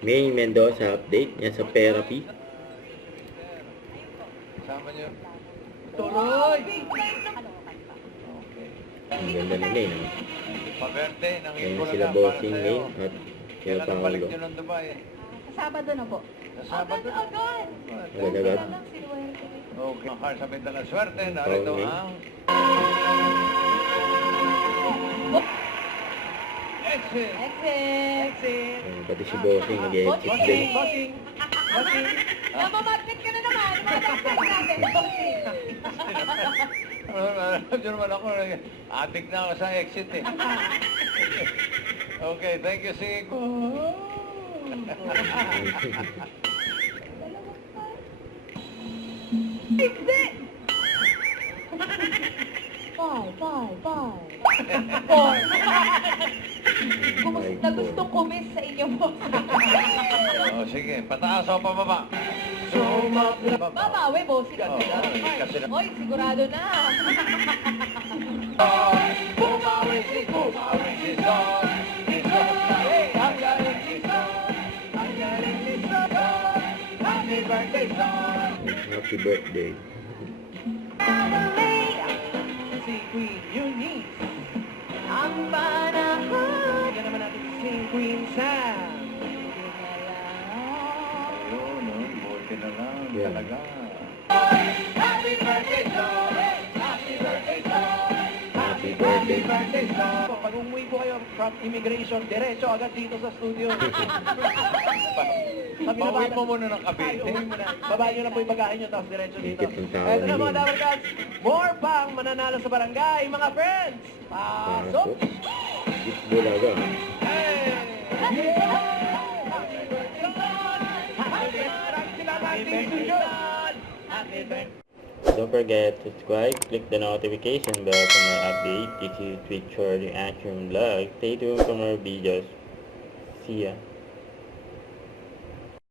May Mendoza update yan sa therapy. Kasama niyo. Tuloy! Ang ganda nila eh. Pa-birthday ng Ayan Ipulaga sila para Bossing sa'yo. Lane at Kailan ang balik Paolo. niyo ng Dubai? Sa Sabado na po. Sa Sabado? Agad! Agad-agad. Lang sinuwerte. Okay. Mahal sa Mindanao. Swerte. Narito Okay. ang... Exit! Exit! Exit! Ayan, pati si Bossing nag-exit din. Bossing! Bossing! Bossing! Namamarket ka na naman! Mabagtag natin! Alam nyo naman ako, adik na ako sa exit eh. Okay, thank you, Sig. Exit! Five. Four. Kumusta gustong kumis sa inyong boss? Oh, sige, pataas o pababa. Babawi, bossing. Kasi na... Oy, sigurado na. Bumawi si Son. Si Son. Ang galing si Son. Ang galing si Son. Happy birthday, Son. Happy birthday. Si Queen Eunice! Ang panahon. Bigyan naman natin si Queen Sam! Ayun, buti na lang. Yeah. Talaga. Happy birthday, Son. Happy birthday, Son. Happy birthday. Birthday, Son. Pag umuwi po kayo from immigration, diretso agad dito sa studio. Pauwi mo muna ng Cavite. Uwi mo na. Baba nyo na po yung bagahe nyo, tapos diretso dito. Ikit ng tao Ito na mga nila. Dabar Cats, more pang mananalo sa barangay, mga friends! Pasok! Pasok. It's Bulaga. Hey! Happy birthday! Don't forget to subscribe, click the notification bell for more updates. This is Twitch or the Action Vlog. Stay tuned for more videos. See ya.